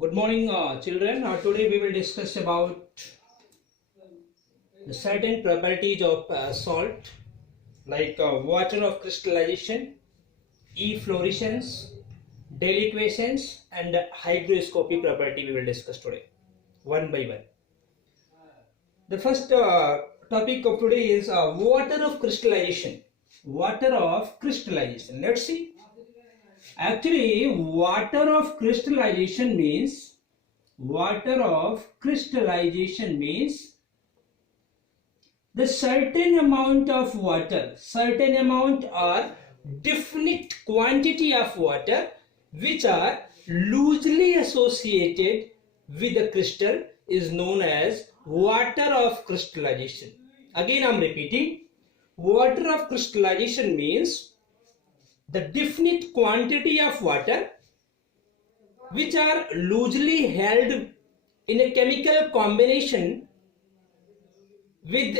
Good morning, children. Today we will discuss about the certain properties of salt, like water of crystallization, efflorescence, delequescence, and hygroscopy property we will discuss today, one by one. The first topic of today is water of crystallization. Water of crystallization. Let's see. Actually, water of crystallization means the certain amount of water, certain amount or definite quantity of water which are loosely associated with the crystal is known as water of crystallization. Again I am repeating, water of crystallization means the definite quantity of water which are loosely held in a chemical combination with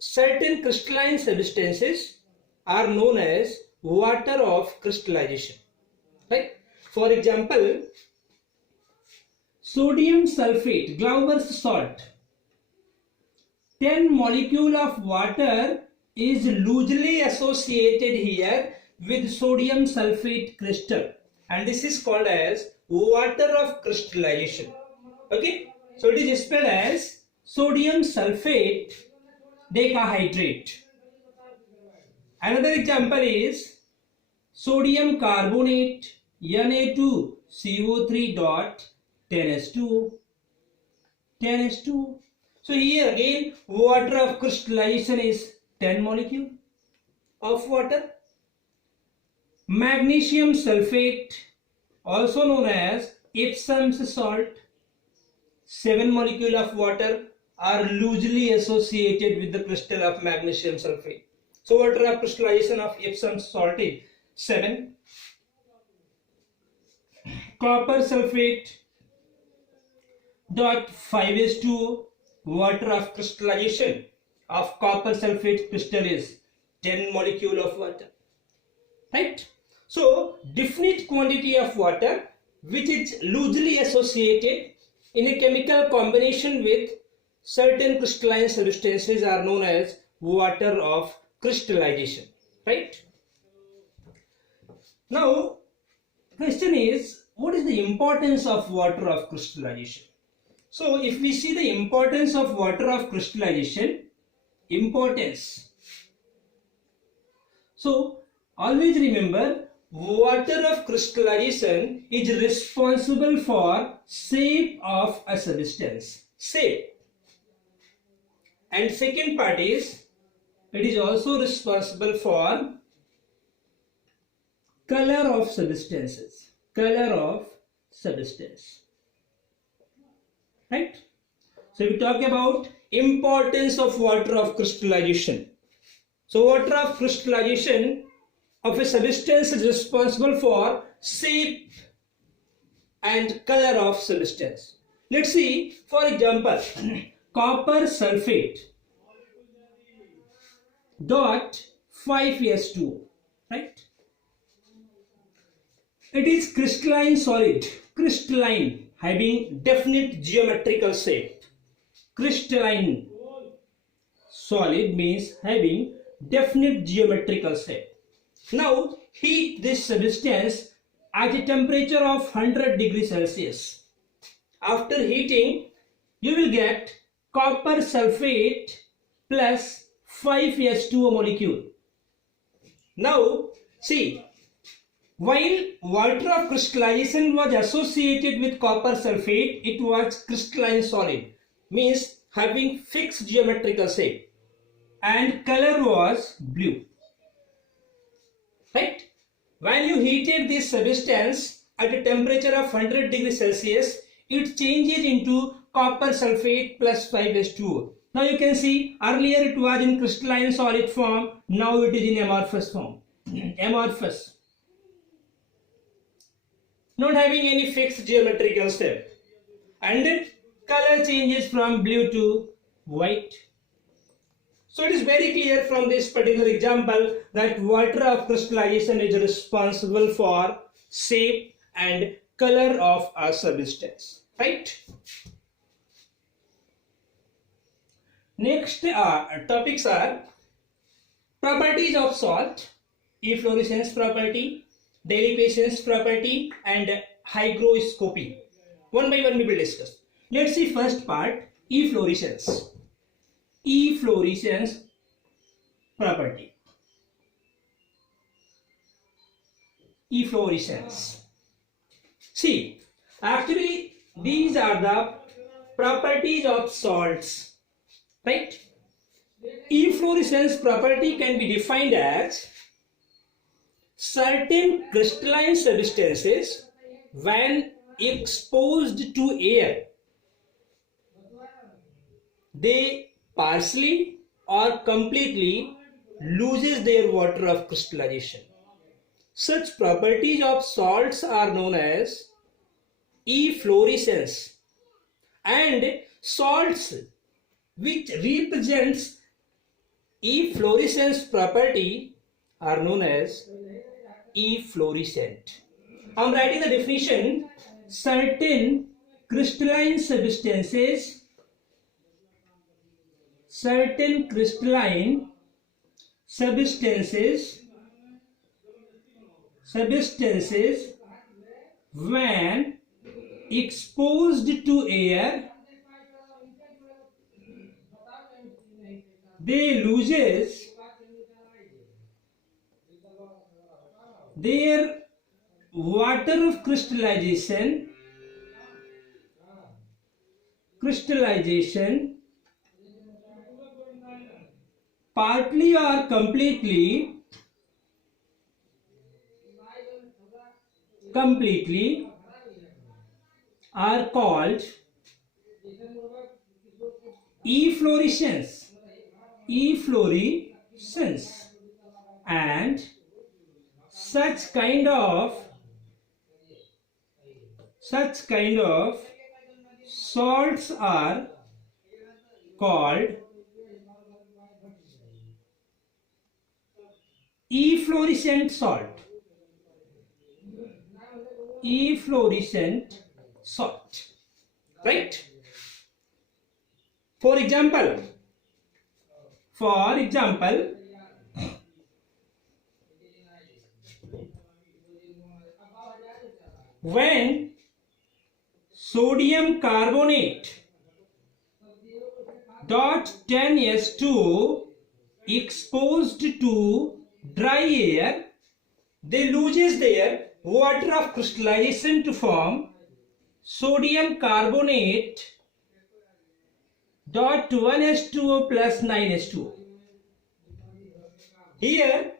certain crystalline substances are known as water of crystallization. Right? For example, sodium sulfate, Glauber's salt. 10 molecule of water is loosely associated here with sodium sulfate crystal, and this is called as water of crystallization. Okay, so it is spelled as sodium sulfate decahydrate. Another example is sodium carbonate Na2CO3 dot 10H2. So here again water of crystallization is 10 molecule of water. Magnesium sulfate, also known as Epsom's salt, 7 molecule of water are loosely associated with the crystal of magnesium sulfate. So water of crystallization of Epsom's salt is 7. Copper sulfate dot 5H2, water of crystallization of copper sulfate crystal is 10 molecule of water. Right? So definite quantity of water which is loosely associated in a chemical combination with certain crystalline substances are known as water of crystallization. Right? Now question is, what is the importance of water of crystallization? So if we see the importance of water of crystallization, so always remember, water of crystallization is responsible for shape of a substance, shape. And second part is, it is also responsible for color of substances, right? So we talk about importance of water of crystallization. So water of crystallization of a substance is responsible for shape and color of substance. Let's see, for example, copper sulfate dot 5S2, right? It is crystalline solid, crystalline, having definite geometrical shape. Crystalline solid means having definite geometrical shape. Now heat this substance at a temperature of 100 degrees Celsius. After heating, you will get copper sulfate plus 5S2 molecule. Now see, while water of crystallization was associated with copper sulfate, it was crystalline solid, means having fixed geometrical shape, and color was blue. Right? When you heated this substance at a temperature of 100 degrees Celsius, it changes into copper sulfate plus 5S2. Now you can see, earlier it was in crystalline solid form, now it is in amorphous form. Amorphous. Not having any fixed geometrical shape. And color changes from blue to white. So it is very clear from this particular example that water of crystallization is responsible for shape and color of a substance, right? Next topics are properties of salt, efflorescence property, delequescence property, and hygroscopy. One by one we will discuss. Let's see first part, efflorescence. Efflorescence property. Efflorescence. See, actually these are the properties of salts, right? Efflorescence property can be defined as certain crystalline substances when exposed to air, they partially or completely loses their water of crystallization. Such properties of salts are known as efflorescence, and salts which represents efflorescence property are known as efflorescent. I am writing the definition. Certain crystalline substances when exposed to air, they loses their water of crystallization partly or completely are called efflorescence, and such kind of salts are called efflorescent salt, right? For example, when sodium carbonate .10S2 exposed to dry air, they loses their water of crystallization to form sodium carbonate .1S2O plus 9S2O. Here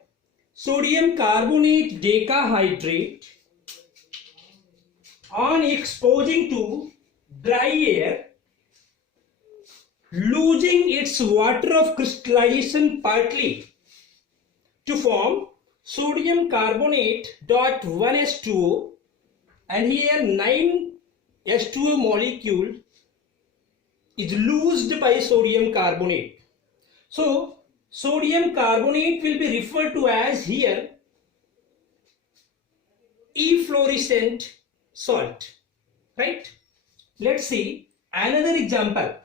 sodium carbonate decahydrate on exposing to dry air, losing its water of crystallization partly to form sodium carbonate .1S2O, and here 9S2O molecule is loosed by sodium carbonate. So sodium carbonate will be referred to as here efflorescent salt, right? Let's see another example.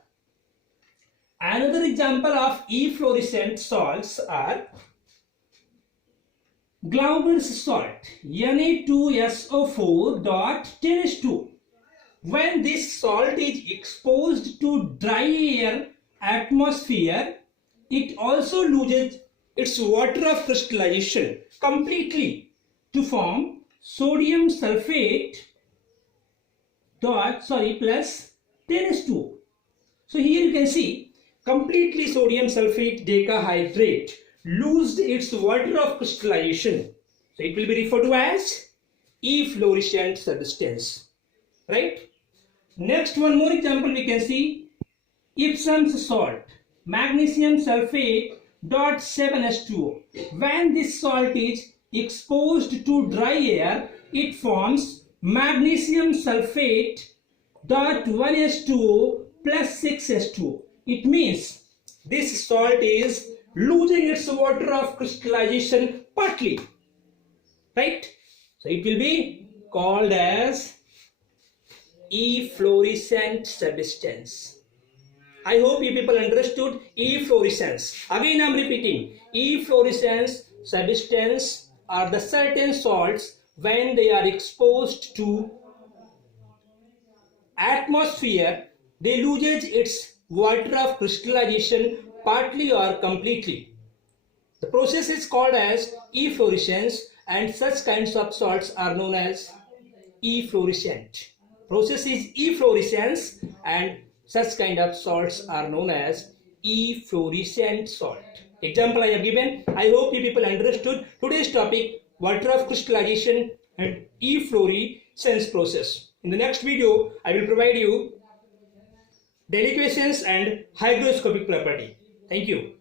Another example of efflorescent salts are Glauber's salt, Na2SO4.10S2. When this salt is exposed to dry air atmosphere, it also loses its water of crystallization completely to form sodium sulfate plus 10S2O. So here you can see completely sodium sulfate decahydrate loses its water of crystallization. So it will be referred to as efflorescent substance, right? Next, one more example we can see Epsom's salt, magnesium sulfate .7S2O. When this salt is exposed to dry air, it forms magnesium sulfate .1S2O plus 6S2O. It means this salt is losing its water of crystallization partly, right? So it will be called as efflorescent substance. I hope you people understood efflorescence. Again I am repeating, efflorescence substance are the certain salts when they are exposed to atmosphere, they loses its water of crystallization partly or completely. The process is called as efflorescence, and such kinds of salts are known as efflorescent. Process is efflorescence, and such kind of salts are known as efflorescent salt. Example I have given. I hope you people understood today's topic, water of crystallization and efflorescence process. In the next video, I will provide you delequescence and hygroscopic property. Thank you.